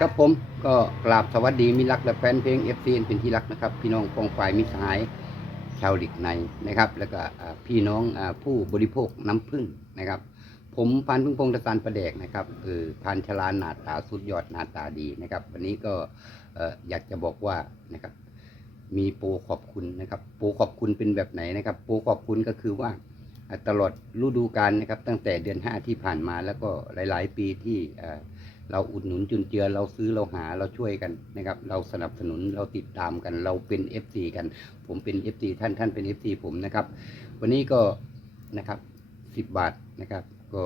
ครับผมก็กราบสวัสดีมิรักและแฟนเพลง f อฟซีเป็นที่รักนะครับ พี่น้องกองฝ่ายมิสหายชาวหลิกในนะครับ แล้วก็พี่น้องอผู้บริโภคน้ำผึ้งนะครับ ผมพานพึ่งพงศ์ตะสานประแดกนะครับเออพานชลาหนาตาสุดยอดหนาตาดีนะครับ วันนี้ก็เอ่อยากจะบอกว่านะครับ มีโปรขอบคุณนะครับ โปรขอบคุณเป็นแบบไหนนะครับ โปรขอบคุณก็คือว่าอ่าตลอดฤดูกาลนะครับ ตั้งแต่เดือน 5 ที่ผ่านมาแล้วก็หลาย ๆ ปีที่ เราอุดหนุนจุนเจือเราซื้อเราหาเราช่วยกันนะครับ เราสนับสนุนเราติดตามกัน เราเป็น FC กัน ผมเป็น FC ท่านท่านเป็น FC ผมนะครับ วันนี้ก็นะครับ 10 บาทนะครับ ก็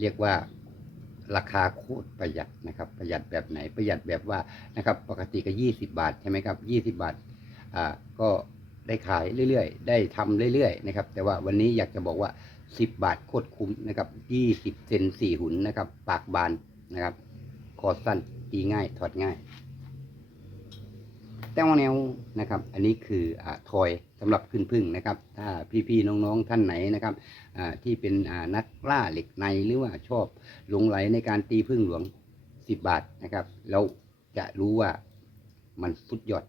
เรียกว่าราคาโคตรประหยัดนะครับ ประหยัดแบบไหนประหยัดแบบว่านะครับ ปกติก็ 20 บาทใช่ไหมครับ 20 บาทอ่าก็ได้ขายเรื่อยๆ ได้ทำเรื่อยๆนะครับ แต่ว่าวันนี้อยากจะบอกว่า 10 บาทโคตรคุ้มนะครับ 20 เซนสี่หุนนะครับ ปากบาน นะครับคอสั้นตีง่ายถอดง่าย แต้วแนวนะครับ อันนี้คืออทอยสำหรับขึ้นพึ่งนะครับ ถ้าพี่ๆน้องๆท่านไหนนะครับที่เป็นนักล่าเหล็กในหรือว่าชอบหลงไหลในการตีพึ่งหลวง 10 บาทนะครับแล้วจะรู้ว่ามันสุดยอด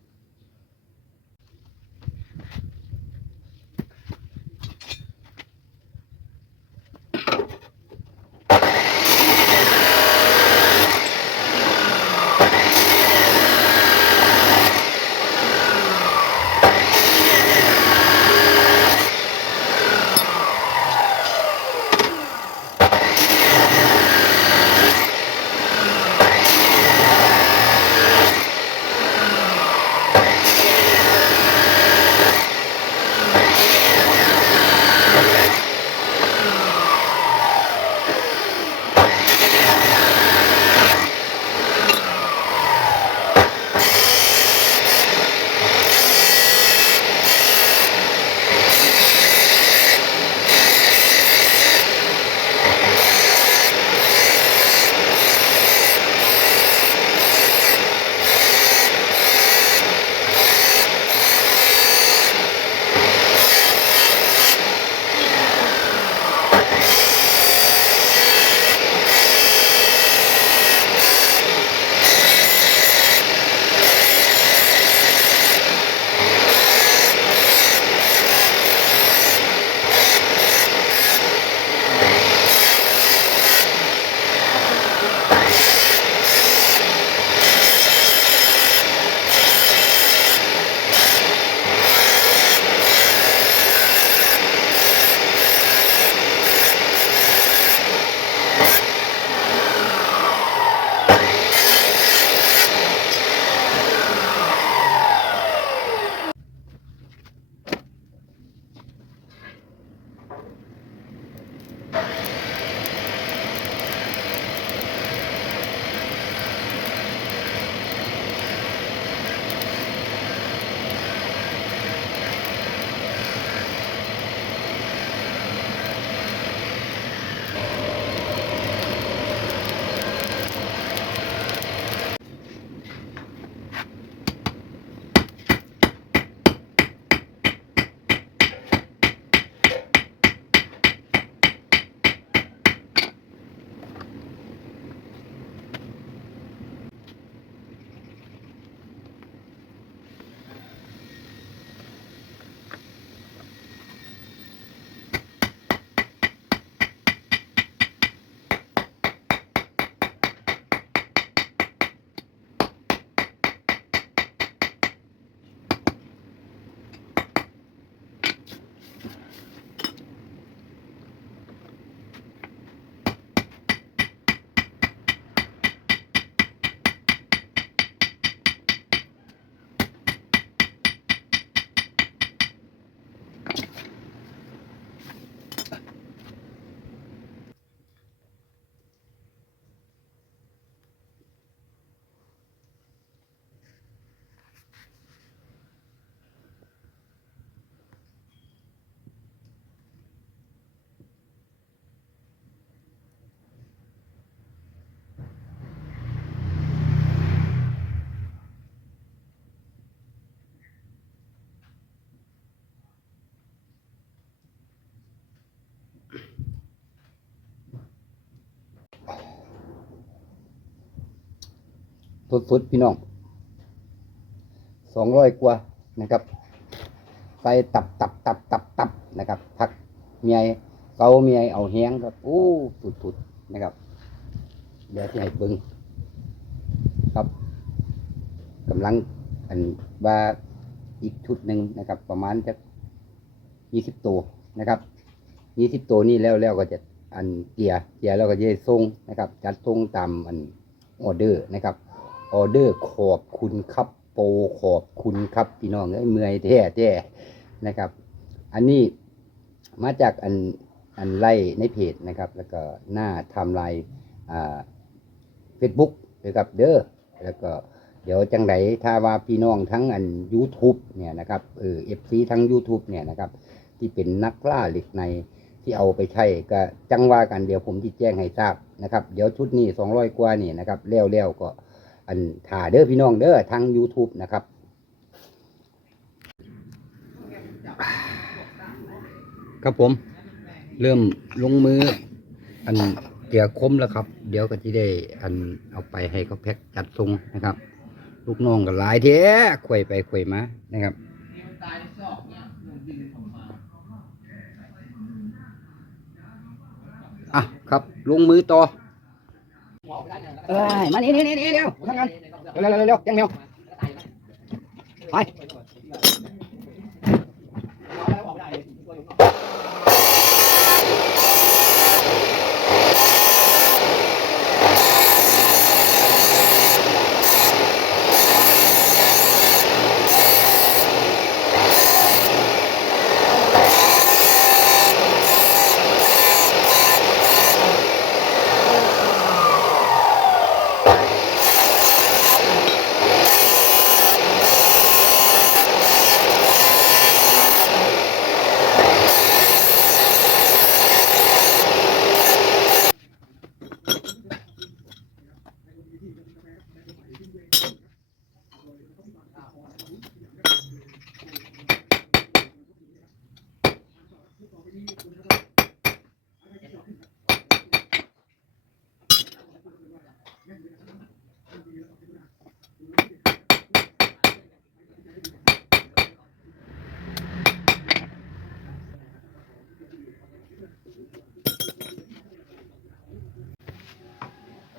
สุดๆพี่น้องสองร้อยกว่านะครับใส่ตับตับตับตับตับนะครับพักเมียเกาเมียเอาแห้งครับอู้สุดๆนะครับ เดี๋ยวที่ให้เบิ้งครับกำลังอันว่าอีกชุดหนึ่งนะครับ ประมาณจะยี่สิบตัวนะครับยี่สิบตัวนี่แล้วแล้วก็จะอันเกียร์เกียร์แล้วก็จะได้ส่งนะครับ จัดส่งตามอันออเดอร์นะครับ ออเดอร์ขอบคุณครับ โปรขอบคุณครับพี่น้องเอ้ยเมื่อยแท้แท้นะครับ อันนี้มาจากอันอันไล่ในเพจนะครับ แล้วก็หน้าไทำลายอ่าเฟซบุ๊กนะครับเด้อแล้วก็เดี๋ยวจังไดถ้าว่าพี่น้องทั้งอัน YouTube เนี่ยนะครับเออเอฟซีทั้ง YouTube เนี่ยนะครับ ที่เป็นนักล่าเหล็กในที่เอาไปใช้ก็จังว่ากันเดี๋ยวผมที่แจ้งให้ทราบนะครับ เดี๋ยวชุดนี้200 กว่านี่นะครับเลี้ยวๆก็ อันถ่าเด้อพี่น้องเด้อทาง YouTube นะครับครับผม เริ่มลงมือ อันเกียร์คมแล้วครับ เดี๋ยวก็จะได้ อันเอาไปให้เขาแพ็คจัดทรงนะครับ ลูกน้องก็หลายเท้ควยไปควยมานะครับอะครับ ลงมือต่อ เอ้ยมานี่นี่นี่เร็วทำงานเร็วเร็วเร็วเร็วยังเร็วไป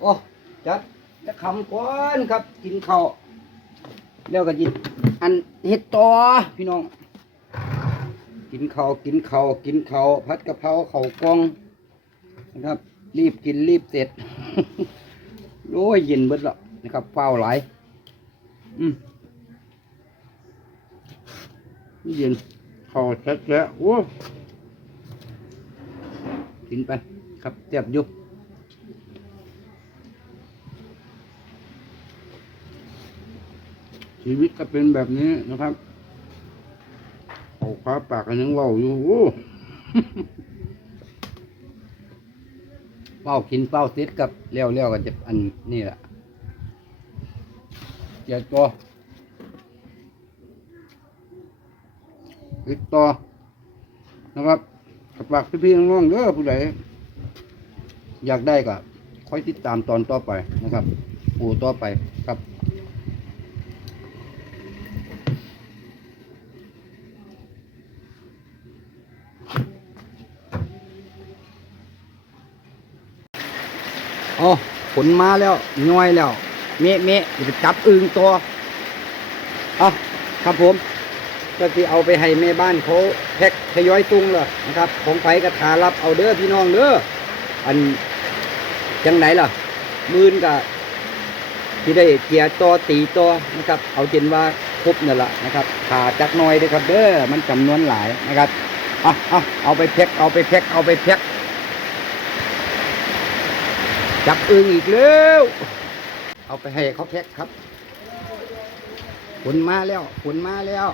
โอ้จัดจะคำก่อนครับกินข้าวแล้วก็กินอันเห็ดต่อพี่น้อง กินข้าวกินข้าวกินข้าวผัดกะเพราเข้ากล้องนะครับ รีบกินรีบเสร็จโอ้ยเย็นเบิดและนะครับเฝ้าหลายอืมเย็นข้าวแฉะๆโอ้กินไปครับเจ็บอยู่ ชีวิตก็เป็นแบบนี้นะครับเอาขาปากกันยังเว่าอยู่โอ้เป้ากินเป้าติดกับเลี้ยวเลี้ยวๆกันจะอันนี่แหละเจ็ดตัวติดต่อนะครับกับปากพี่ๆน้องๆเด้อผู้ใดอยากได้ก็ค่อยติดตามตอนต่อไปนะครับปูต่อไปครับ อ๋อ ผลมาแล้วย่อยแล้ว เมะเมะจะไปจับอึงตัวอะครับผมก็ที่เอาไปให้แม่บ้านเขาแพ็คทยอยตุงเลยนะครับ ของไผกระถารับเอาเด้อพี่น้องเด้ออันจังไหนล่ะมื่นกับที่ได้เกียร์ต่อตีต่อนะครับ เอาเจนว่าครบนั่นแหละนะครับขาจักน้อยเด้อครับเด้อมันจำนวนหลายนะครับอะอะเอาไปแพ็คเอาไปแพ็คเอาไปแพ็ค จับอึงอีกแล้ว เอาไปให้เขาแพ็คครับขนมาแล้วขนมาแล้ว